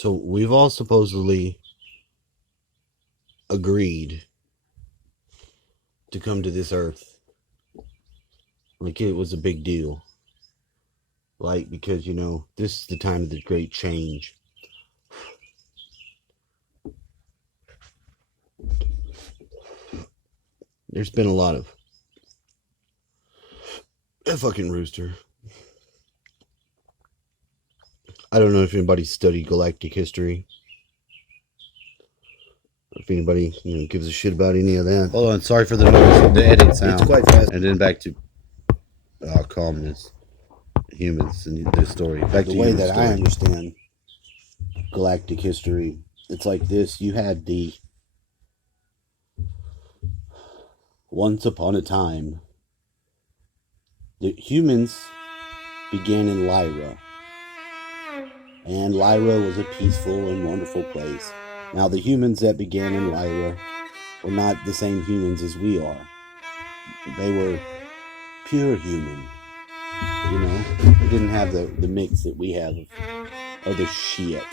So we've all supposedly agreed to come to this earth. Like it was a big deal. Like, because, this is the time of the great change. There's been a lot of... That fucking rooster. I don't know if anybody studied galactic history. If anybody gives a shit about any of that. Hold on, sorry for the noise. The edit sound. It's quite fast. And then back to calmness. Humans and the story. Back The to way human that story. I understand galactic history, it's like this. You had the once upon a time, the humans began in Lyra. And Lyra was a peaceful and wonderful place. Now, the humans that began in Lyra were not the same humans as we are. They were pure human. They didn't have the mix that we have of other shit.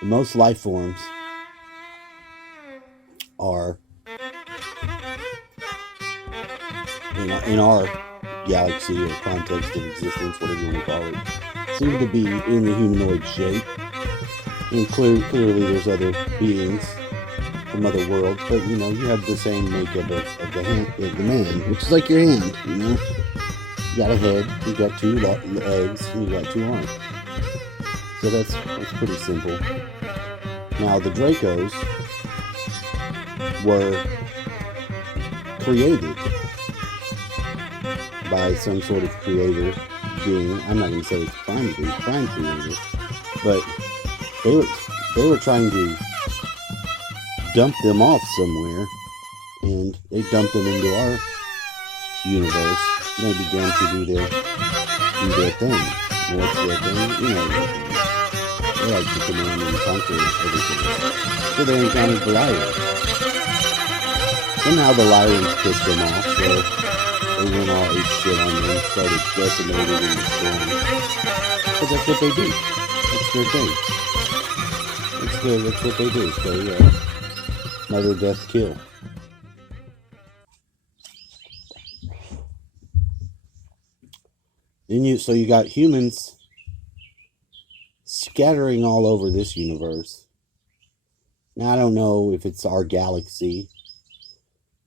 Most life forms are, in our galaxy or context of existence, whatever you want to call it, seem to be in the humanoid shape. And clearly there's other beings from other worlds, but you have the same makeup of the man, which is like your hand. You got a head, you got two legs, and you got two arms. So that's pretty simple. Now the Dracos were created by some sort of creator being. I'm not going to say it's prime creator, but they were trying to dump them off somewhere, and they dumped them into our universe. And they began to do their thing. And what's their thing? They like to command and conquer everything. So they encountered the Lyrians. Somehow the Lyrians pissed them off, so they went all ate shit on them, started decimating and destroying. Because that's what they do. That's their thing. That's what they do. So, mother, death, kill. So you got humans scattering all over this universe. Now, I don't know if it's our galaxy,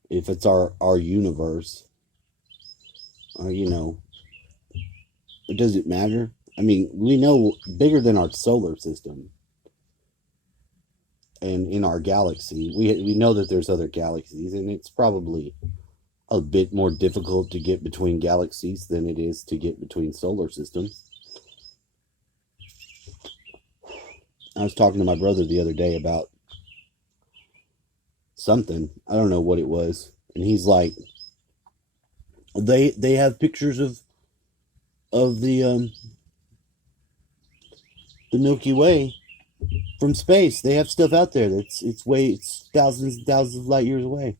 if it's our universe, or, it doesn't matter. I mean, we know bigger than our solar system. And in our galaxy, we know that there's other galaxies, and it's probably a bit more difficult to get between galaxies than it is to get between solar systems. I was talking to my brother the other day about something. I don't know what it was. And he's like, they have pictures of the Milky Way from space. They have stuff out there that's it's thousands and thousands of light years away.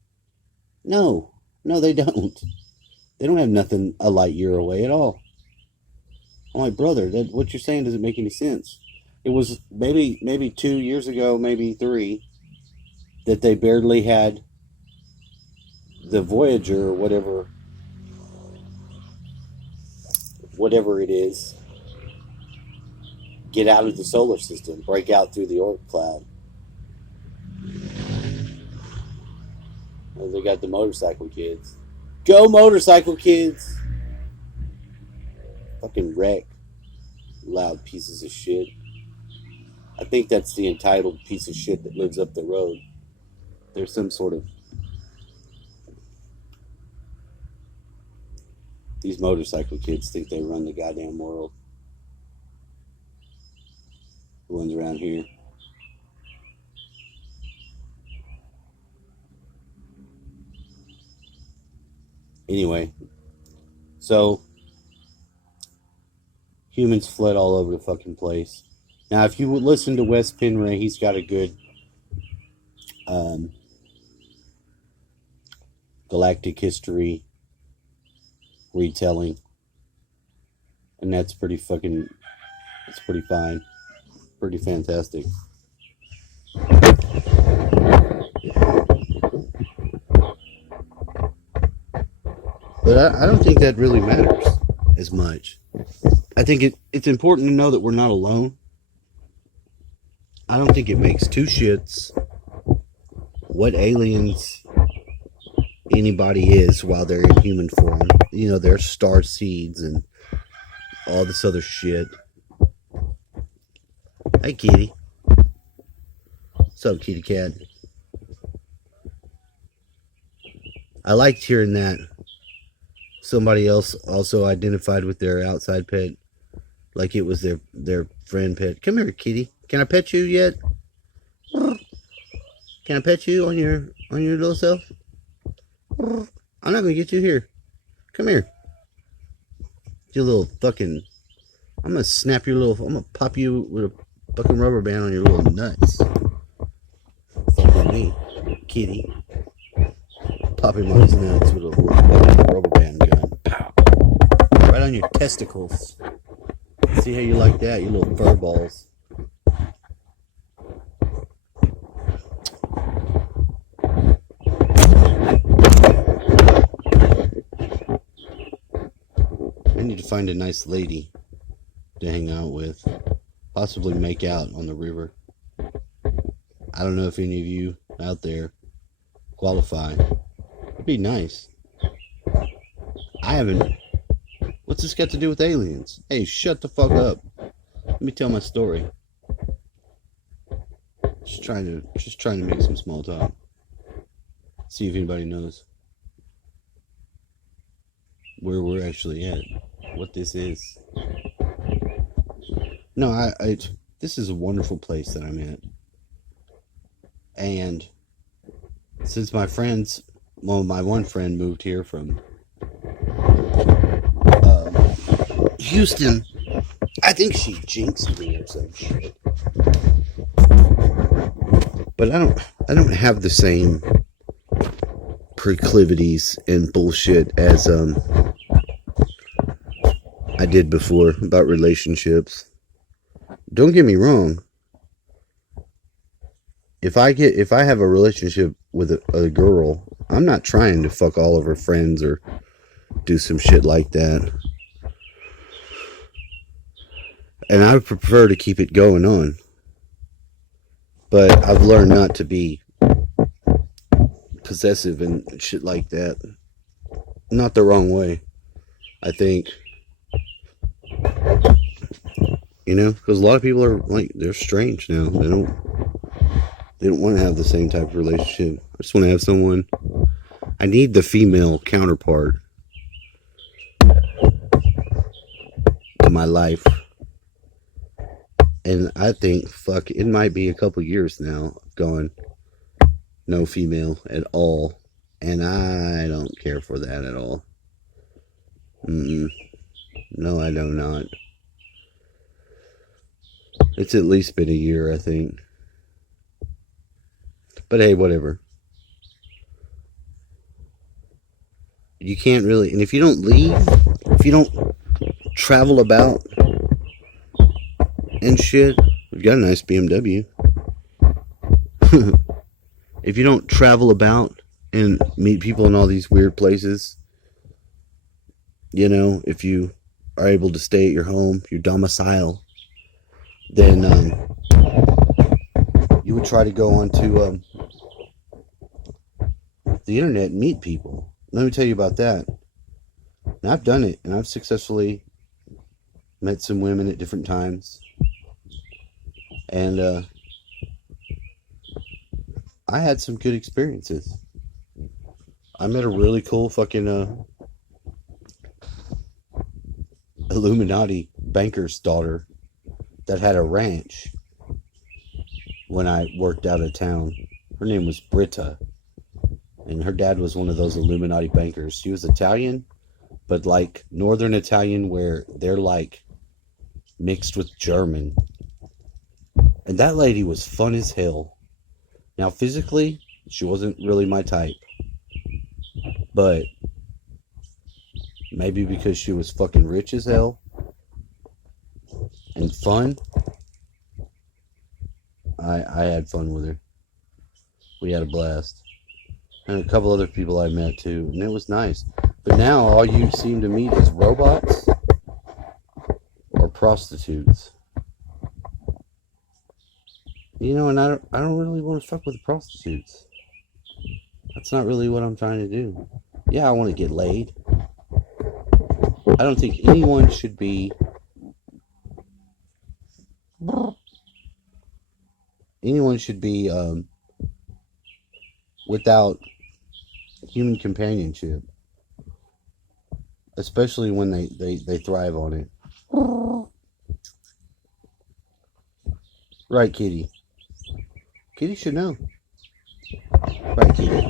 No, they don't. They don't have nothing a light year away at all. I'm like, brother, what you're saying doesn't make any sense. It was maybe 2 years ago, maybe 3, that they barely had the Voyager or whatever it is, get out of the solar system, break out through the Oort cloud. And they got the motorcycle kids. Go motorcycle kids! Fucking wreck. Loud pieces of shit. I think that's the entitled piece of shit that lives up the road. There's some sort of... These motorcycle kids think they run the goddamn world. The ones around here. Anyway, so humans fled all over the fucking place. Now, if you would listen to Wes Penray, he's got a good galactic history retelling. And that's pretty fucking, it's pretty fine. Pretty fantastic. But I don't think that really matters as much. I think it's important to know that we're not alone. I don't think it makes two shits what aliens anybody is while they're in human form. You know, they're star seeds and all this other shit. Hey, kitty. What's up, kitty cat? I liked hearing that somebody else also identified with their outside pet like it was their friend pet. Come here, kitty. Can I pet you yet? Can I pet you on your little self? I'm not gonna get you here. Come here. You little fucking. I'm gonna snap your little. I'm gonna pop you with a fucking rubber band on your little nuts. Fuck with me, kitty. Pop him on his nuts with a fucking rubber band gun. Pow. Right on your testicles. See how you like that, you little fur balls. I need to find a nice lady to hang out with. Possibly make out on the river. I don't know if any of you out there qualify. It'd be nice. I haven't. What's this got to do with aliens? Hey, shut the fuck up. Let me tell my story. Just trying to make some small talk. See if anybody knows where we're actually at. What this is. No, I this is a wonderful place that I'm at. And since my one friend moved here from Houston, I think she jinxed me or some shit. But I don't have the same proclivities and bullshit as I did before about relationships. Don't get me wrong. If I have a relationship with a girl, I'm not trying to fuck all of her friends or do some shit like that. And I prefer to keep it going on. But I've learned not to be possessive and shit like that. Not the wrong way, I think. You know, because a lot of people are like, they're strange now. They don't want to have the same type of relationship. I just want to have someone. I need the female counterpart to my life. And I think, fuck, it might be a couple years now going no female at all. And I don't care for that at all. No, I do not. It's at least been a year, I think. But hey, whatever. You can't really, and if you don't leave, if you don't travel about and shit, we've got a nice BMW. If you don't travel about and meet people in all these weird places, you know, if you are able to stay at your home, your domicile, then you would try to go onto the internet and meet people. Let me tell you about that. And I've done it, and I've successfully met some women at different times. And I had some good experiences. I met a really cool fucking Illuminati banker's daughter that had a ranch when I worked out of town. Her name was Britta. And her dad was one of those Illuminati bankers. She was Italian, but like Northern Italian where they're like mixed with German. And that lady was fun as hell. Now physically, she wasn't really my type. But maybe because she was fucking rich as hell, and fun. I had fun with her. We had a blast. And a couple other people I met too, and it was nice. But now all you seem to meet is robots or prostitutes. You know, and I don't really want to fuck with the prostitutes. That's not really what I'm trying to do. Yeah, I want to get laid. I don't think anyone should be without human companionship, especially when they thrive on it. Right, Kitty? Kitty should know. Right, Kitty?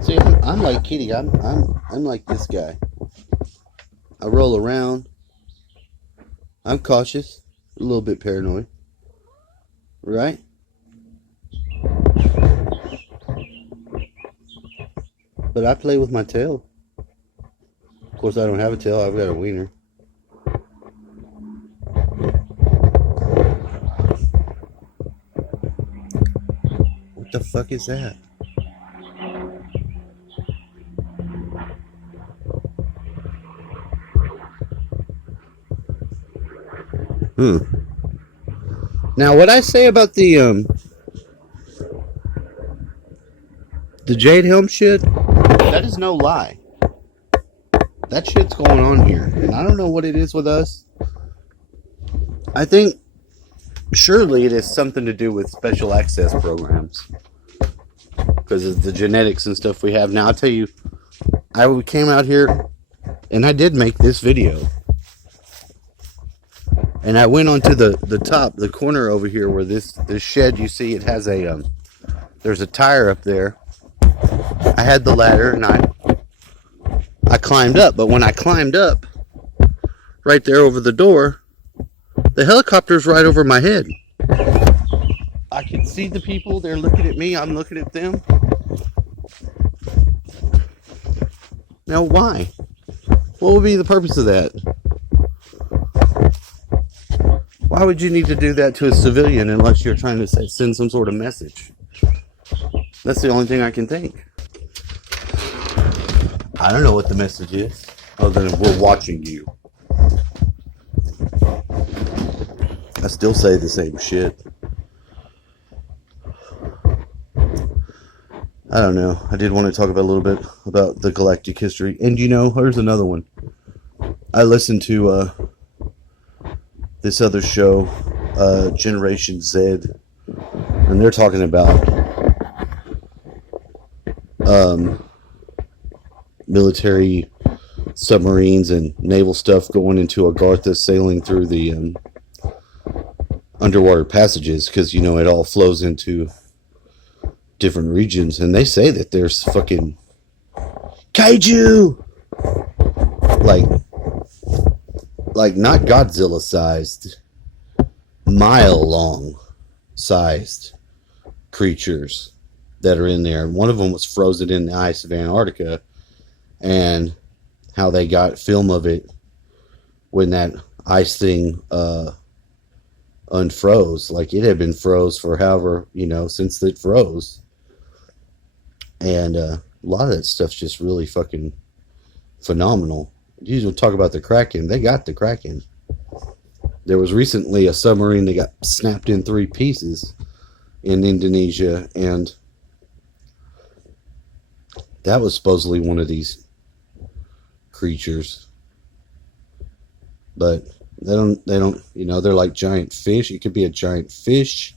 See, I'm like Kitty. I'm like this guy. I roll around. I'm cautious, a little bit paranoid, right? But I play with my tail. Of course, I don't have a tail. I've got a wiener. What the fuck is that? Now, what I say about the Jade Helm shit, that is no lie. That shit's going on here, and I don't know what it is with us. I think surely it has something to do with special access programs because of the genetics and stuff we have. Now, I'll tell you, I came out here and I did make this video. And I went onto the top, the corner over here where this shed, you see, it has a, there's a tire up there. I had the ladder and I climbed up. But when I climbed up, right there over the door, the helicopter's right over my head. I can see the people, they're looking at me, I'm looking at them. Now why? What would be the purpose of that? Why would you need to do that to a civilian unless you're trying to send some sort of message? That's the only thing I can think. I don't know what the message is, other than we're watching you. I still say the same shit. I don't know. I did want to talk about a little bit about the Galactic history. And you know, here's another one. I listened to this other show, Generation Z, and they're talking about military submarines and naval stuff going into Agartha, sailing through the underwater passages, because, you know, it all flows into different regions, and they say that there's fucking kaiju, like not Godzilla sized, mile long sized creatures that are in there. And one of them was frozen in the ice of Antarctica, and how they got film of it when that ice thing unfroze. Like, it had been froze for however, you know, since it froze. And a lot of that stuff's just really fucking phenomenal. You don't talk about the Kraken. They got the Kraken. There was recently a submarine that got snapped in 3 pieces in Indonesia, and that was supposedly one of these creatures. But they don't, you know, they're like giant fish. It could be a giant fish,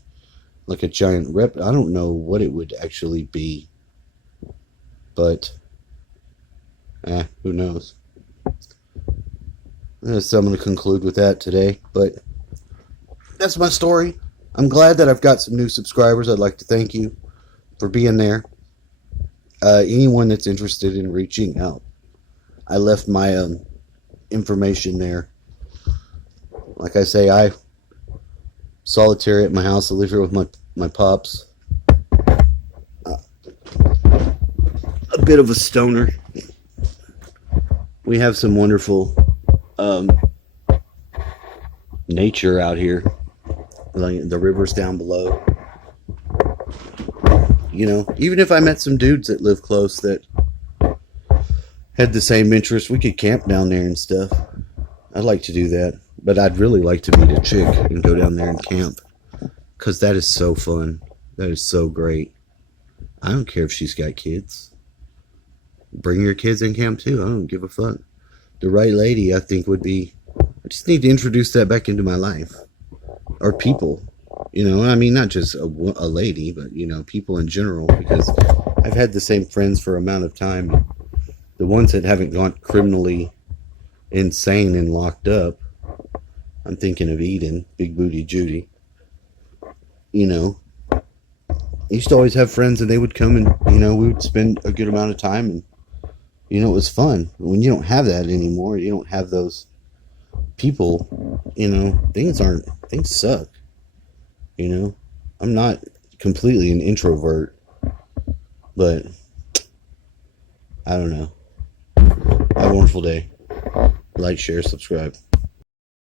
like a giant I don't know what it would actually be. But, who knows? So I'm going to conclude with that today. But that's my story. I'm glad that I've got some new subscribers. I'd like to thank you for being there. Anyone that's interested in reaching out, I left my information there. Like I say, I solitary at my house. I live here with my pops. A bit of a stoner. we have some wonderful nature out here. Like the rivers down below. You know, even if I met some dudes that live close that had the same interest, we could camp down there and stuff. I'd like to do that. But I'd really like to meet a chick and go down there and camp. Because that is so fun. That is so great. I don't care if she's got kids. Bring your kids in camp too. I don't give a fuck. The right lady, I think, would be... I just need to introduce that back into my life. Or people. You know, I mean, not just a lady, but, you know, people in general. Because I've had the same friends for an amount of time. The ones that haven't gone criminally insane and locked up. I'm thinking of Eden, Big Booty Judy. You know, I used to always have friends and they would come and, you know, we would spend a good amount of time and, you know, it was fun. When you don't have that anymore, you don't have those people, you know, things suck. You know, I'm not completely an introvert, but I don't know. Have a wonderful day. Like, share, subscribe.